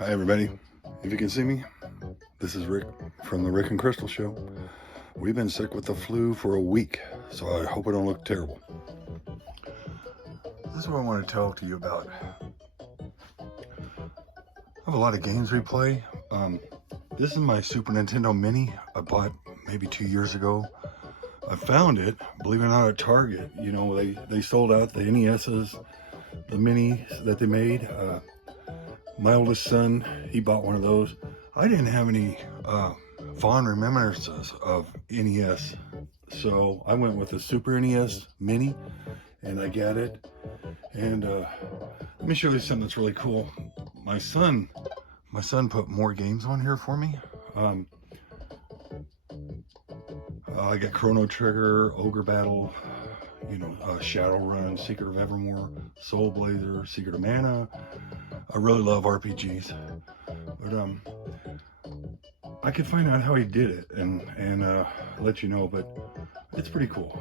Hi everybody, if you can see me, this is Rick from the Rick and Crystal Show. We've been sick with the flu for a week, so I hope I don't look terrible. This is what I want to talk to you about. I have a lot of games we play. This is my Super Nintendo Mini I bought maybe 2 years ago. I found it, believe it or not, at Target. You know, they sold out the NESs, the Minis that they made. My oldest son, he bought one of those. I didn't have any fond remembrances of NES, so I went with the Super NES Mini, and I got it. And let me show you something that's really cool. My son put more games on here for me. I got Chrono Trigger, Ogre Battle, Shadowrun, Secret of Evermore, Soul Blazer, Secret of Mana. I really love RPGs, but I could find out how he did it and let you know. But it's pretty cool.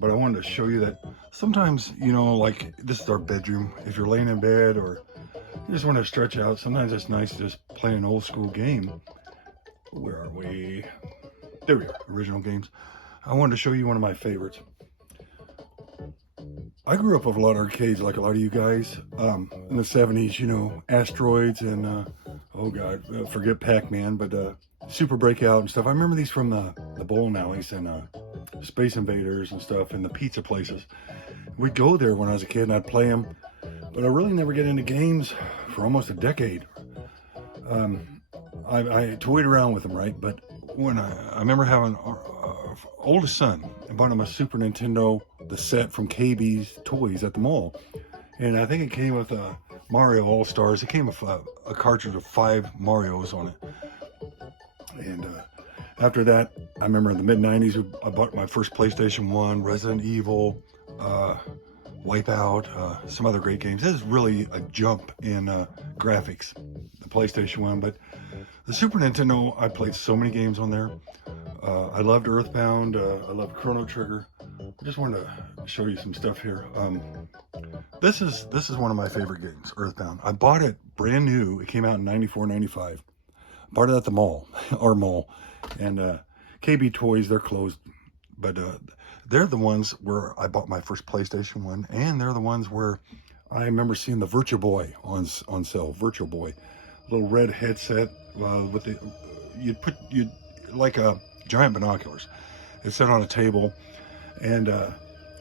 But I wanted to show you that sometimes, like this is our bedroom. If you're laying in bed or you just want to stretch out, sometimes it's nice to just play an old school game. Where are we? There we are, original games. I wanted to show you one of my favorites. I grew up with a lot of arcades like a lot of you guys in the 70s, Asteroids and, oh God, forget Pac-Man, but Super Breakout and stuff. I remember these from the bowling alleys and Space Invaders and stuff and the pizza places. We'd go there when I was a kid and I'd play them, but I really never get into games for almost a decade. I toyed around with them, right? But when I remember having our oldest son, I bought him a Super Nintendo, the set from KB's Toys at the mall. And I think it came with a Mario All-Stars. It came with a cartridge of 5 Marios on it. And after that, I remember in the mid-90s, I bought my first PlayStation 1, Resident Evil, Wipeout, some other great games. This is really a jump in graphics, the PlayStation 1. But the Super Nintendo, I played so many games on there. I loved Earthbound. I loved Chrono Trigger. I just wanted to show you some stuff here. This is one of my favorite games, Earthbound. I bought it brand new. It came out in 94, 95. Bought it at the mall, our mall. And KB Toys, they're closed. But they're the ones where I bought my first PlayStation 1. And they're the ones where I remember seeing the Virtual Boy on sale. Virtual Boy. Little red headset with the, you'd like a giant binoculars. It's set on a table and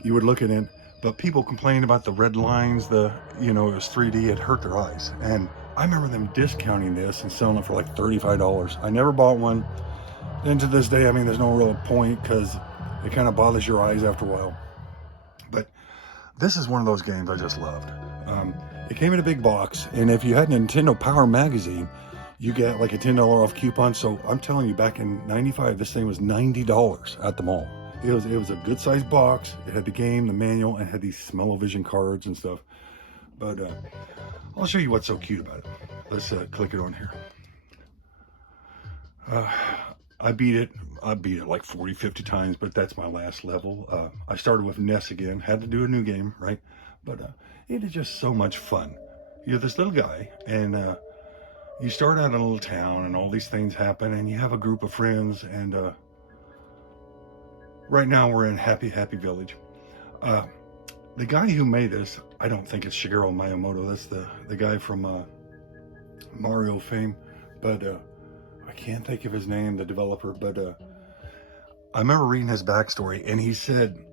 you would look at it, but people complained about the red lines, it was 3D, it hurt their eyes. And I remember them discounting this and selling it for like $35. I never bought one. And to this day, I mean, there's no real point because it kind of bothers your eyes after a while. But this is one of those games I just loved. It came in a big box, and if you had a Nintendo Power magazine, you get like a $10 off coupon. So I'm telling you, back in 95, this thing was $90 at the mall. It was a good sized box. It had the game, the manual, and had these smell-o-vision cards and stuff. But I'll show you what's so cute about it. Let's click it on here. I beat it like 40, 50 times, but that's my last level. I started with Ness again, had to do a new game, right? But it is just so much fun. You're this little guy, and you start out in a little town, and all these things happen, and you have a group of friends, and right now we're in Happy Village. The guy who made this, I don't think it's Shigeru Miyamoto. That's the guy from Mario fame, but I can't think of his name, the developer. But I remember reading his backstory, and he said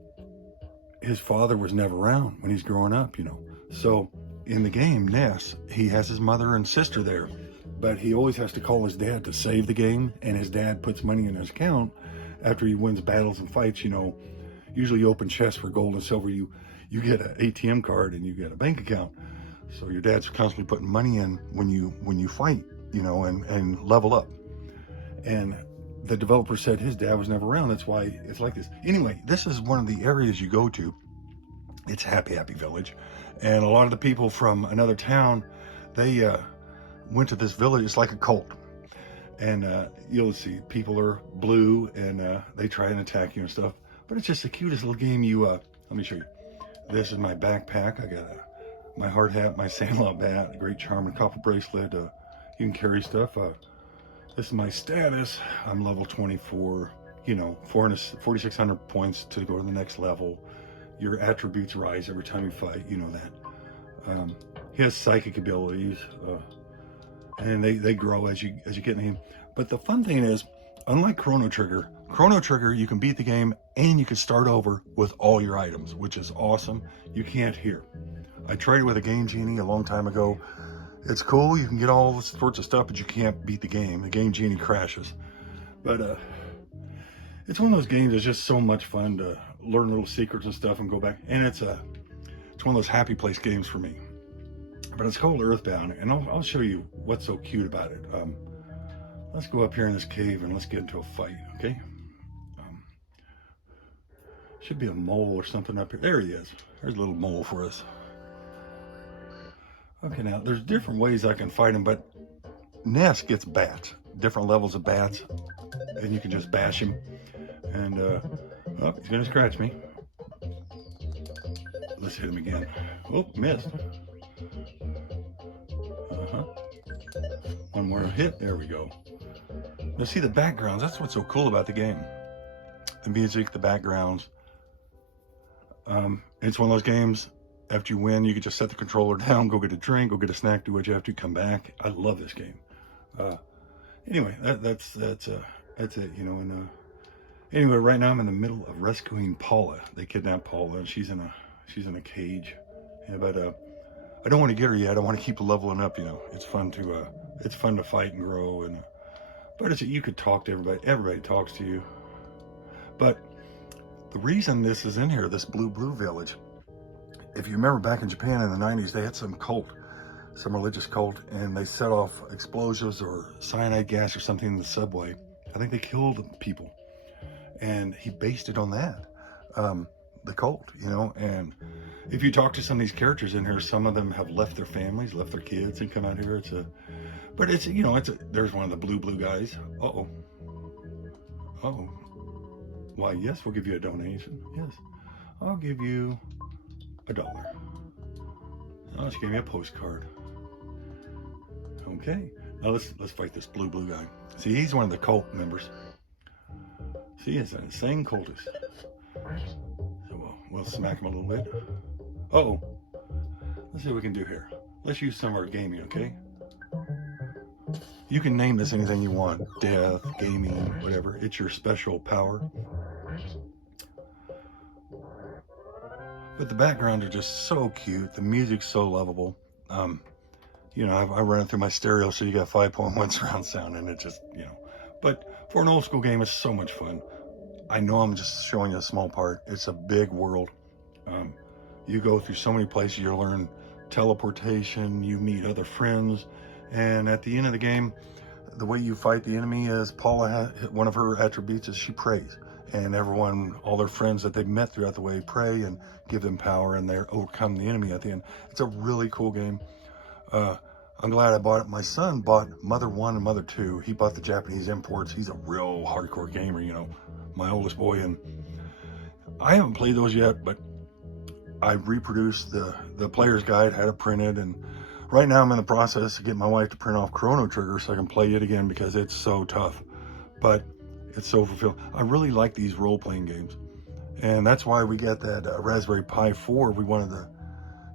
his father was never around when he's growing up, So in the game, Ness, he has his mother and sister there, but he always has to call his dad to save the game, and his dad puts money in his account after he wins battles and fights. Usually you open chests for gold and silver, you get an ATM card and you get a bank account. So your dad's constantly putting money in when you fight, and level up. And the developer said his dad was never around. That's why it's like this. Anyway, this is one of the areas you go to. It's Happy Village. And a lot of the people from another town, they went to this village. It's like a cult. And you'll see people are blue and they try and attack you and stuff. But it's just the cutest little game. Let me show you. This is my backpack. I got my hard hat, my Sandlot bat, a great charm and copper bracelet. You can carry stuff. This is my status. I'm level 24. You know, 4,600 points to go to the next level. Your attributes rise every time you fight. You know that. He has psychic abilities, and they grow as you get in the game. But the fun thing is, unlike Chrono Trigger, you can beat the game and you can start over with all your items, which is awesome. You can't here. I tried it with a Game Genie a long time ago. It's cool, you can get all sorts of stuff, but you can't beat the game. The Game Genie crashes. But it's one of those games that's just so much fun to learn little secrets and stuff and go back. And it's one of those happy place games for me. But it's called Earthbound, and I'll show you what's so cute about it. Let's go up here in this cave and let's get into a fight, okay? Should be a mole or something up here. There he is. There's a little mole for us. Okay, now there's different ways I can fight him, but Ness gets bats, different levels of bats, and you can just bash him. And oh, he's gonna scratch me. Let's hit him again. Oh, missed. One more hit. There we go. Now see the backgrounds. That's what's so cool about the game. The music, the backgrounds. It's one of those games. After you win, you can just set the controller down, go get a drink, go get a snack, do what you have to, come back. I love this game. Anyway, that's it. You know. And anyway, right now I'm in the middle of rescuing Paula. They kidnapped Paula, and she's in a cage. Yeah, but I don't want to get her yet. I want to keep leveling up. You know, it's fun to fight and grow. And but you could talk to everybody. Everybody talks to you. But the reason this is in here, this blue village, if you remember back in Japan in the 90s, they had some religious cult, and they set off explosives or cyanide gas or something in the subway. I think they killed people, and he based it on that, the cult, you know. And if you talk to some of these characters in here, some of them have left their families, left their kids, and come out here. There's one of the blue guys. Oh. Why, yes, we'll give you a donation. Yes, I'll give you $1. Oh, she gave me a postcard. Okay, now let's fight this blue guy. See, he's one of the cult members. See, it's an insane cultist. So we'll smack him a little bit. Uh-oh. Let's see what we can do here. Let's use some of our gaming, okay? You can name this anything you want. Death, gaming, whatever. It's your special power. But the backgrounds are just so cute. The music's so lovable. You know, I run it through my stereo, so you got 5.1 surround sound, and it just, you know. But for an old school game, it's so much fun. I know I'm just showing you a small part. It's a big world. You go through so many places. You learn teleportation. You meet other friends. And at the end of the game, the way you fight the enemy is one of her attributes is she prays. And everyone, all their friends that they've met throughout the way, pray and give them power, and they overcome the enemy at the end. It's a really cool game. I'm glad I bought it. My son bought Mother 1 and Mother 2. He bought the Japanese imports. He's a real hardcore gamer, you know, my oldest boy. And I haven't played those yet, but I reproduced the player's guide, had it printed, and right now I'm in the process of getting my wife to print off Chrono Trigger so I can play it again, because it's so tough. But it's so fulfilling. I really like these role-playing games. And that's why we got that Raspberry Pi 4. We wanted the,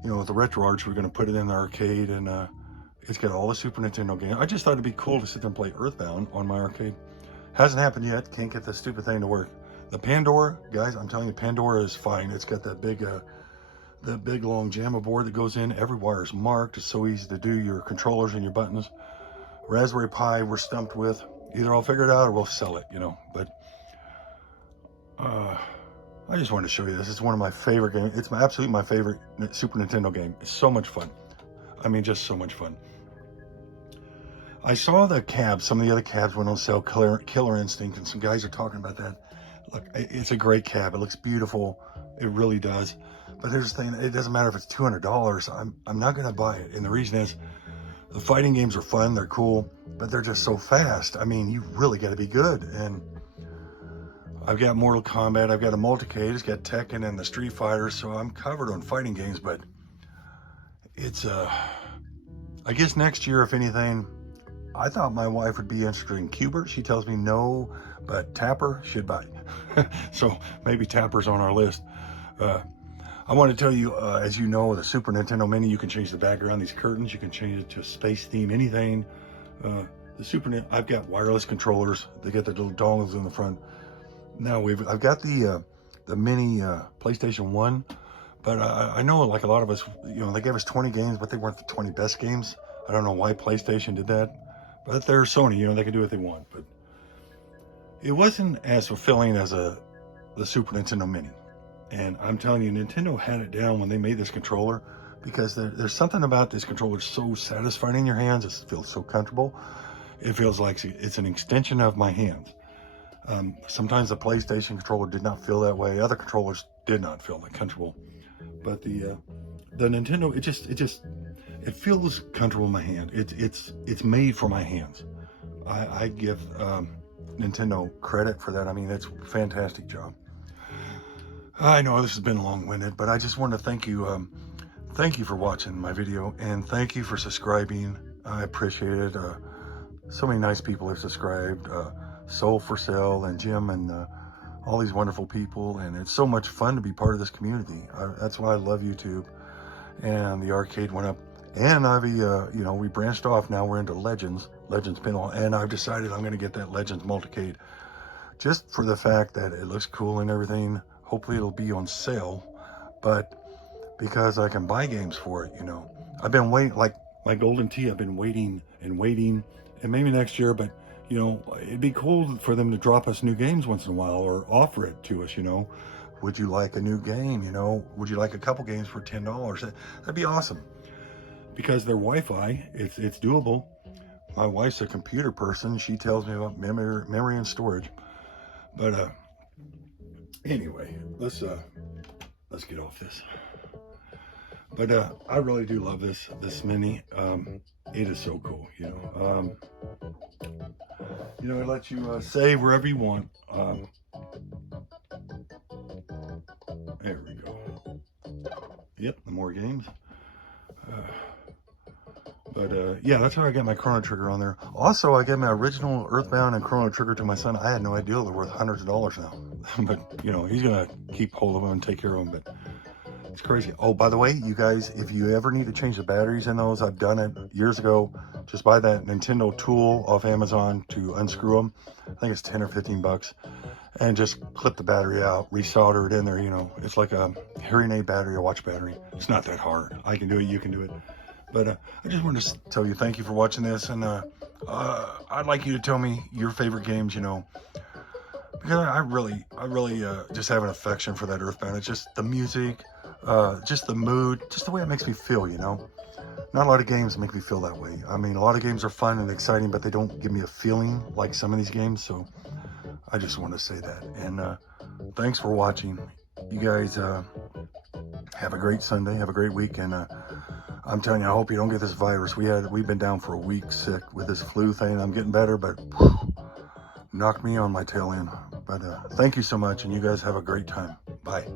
you know, with the RetroArch, we're going to put it in the arcade, and it's got all the Super Nintendo games. I just thought it'd be cool to sit there and play Earthbound on my arcade. Hasn't happened yet. Can't get this stupid thing to work. The Pandora, guys, I'm telling you, Pandora is fine. It's got that big long JAMA board that goes in. Every wire is marked. It's so easy to do your controllers and your buttons. Raspberry Pi, we're stumped with. Either I'll figure it out or we'll sell it, you know. But I just wanted to show you this. It's one of my favorite games. It's absolutely my favorite Super Nintendo game. It's so much fun. I mean, just so much fun. I saw the cabs. Some of the other cabs went on sale, Killer Instinct, and some guys are talking about that. Look, it's a great cab. It looks beautiful. It really does. But here's the thing. It doesn't matter if it's $200. I'm not going to buy it. And the reason is, the fighting games are fun. They're cool. But they're just so fast. I mean, you really got to be good. And I've got Mortal Kombat. I've got a Multicade. It's got Tekken and the Street Fighter. So I'm covered on fighting games. But it's I guess next year, if anything, I thought my wife would be interested in Cubert. She tells me no, but Tapper should buy. So maybe Tapper's on our list. I want to tell you, as you know, the Super Nintendo Mini, you can change the background, these curtains, you can change it to a space theme, anything. I've got wireless controllers. They get the little dongles in the front. Now I've got the mini PlayStation 1, but I know like a lot of us, they gave us 20 games, but they weren't the 20 best games. I don't know why PlayStation did that, but they're Sony, they can do what they want. But it wasn't as fulfilling as the Super Nintendo Mini. And I'm telling you, Nintendo had it down when they made this controller, because there's something about this controller so satisfying in your hands. It feels so comfortable. It feels like it's an extension of my hands. Sometimes the PlayStation controller did not feel that way. Other controllers did not feel that comfortable. But the Nintendo, it feels comfortable in my hand. It's made for my hands. I give Nintendo credit for that. I mean, it's a fantastic job. I know this has been long-winded, but I just want to thank you. Thank you for watching my video, and thank you for subscribing. I appreciate it. So many nice people have subscribed. Soul for Sale and Jim and all these wonderful people, and it's so much fun to be part of this community. That's why I love YouTube. And the arcade went up, and we branched off. Now we're into Legends Pinball, and I've decided I'm going to get that Legends Multicade, just for the fact that it looks cool and everything. Hopefully it'll be on sale, but because I can buy games for it, I've been waiting, like my Golden Tee, I've been waiting, and maybe next year, but it'd be cool for them to drop us new games once in a while, or offer it to us. Would you like a new game? Would you like a couple games for $10? That'd be awesome, because their Wi-Fi, it's doable. My wife's a computer person. She tells me about memory and storage. But anyway, let's get off this. But I really do love this Mini. It is so cool. It lets you save wherever you want. There we go. Yep, the more games. Yeah, that's how I got my Chrono Trigger on there. Also, I gave my original Earthbound and Chrono Trigger to my son. I had no idea they're worth hundreds of dollars now. But, he's going to keep hold of them and take care of them. But it's crazy. Oh, by the way, you guys, if you ever need to change the batteries in those, I've done it years ago. Just buy that Nintendo tool off Amazon to unscrew them. I think it's 10 or 15 bucks. And just clip the battery out, resolder it in there. It's like a hearing aid battery, a watch battery. It's not that hard. I can do it. You can do it. But I just wanted to tell you thank you for watching this. And I'd like you to tell me your favorite games, because I really just have an affection for that Earthbound. It's just the music, just the mood, just the way it makes me feel, Not a lot of games make me feel that way. I mean, a lot of games are fun and exciting, but they don't give me a feeling like some of these games. So I just want to say that. And thanks for watching. You guys have a great Sunday. Have a great week. And I'm telling you, I hope you don't get this virus. We've been down for a week sick with this flu thing. I'm getting better, but knocked me on my tail end. But thank you so much, and you guys have a great time. Bye.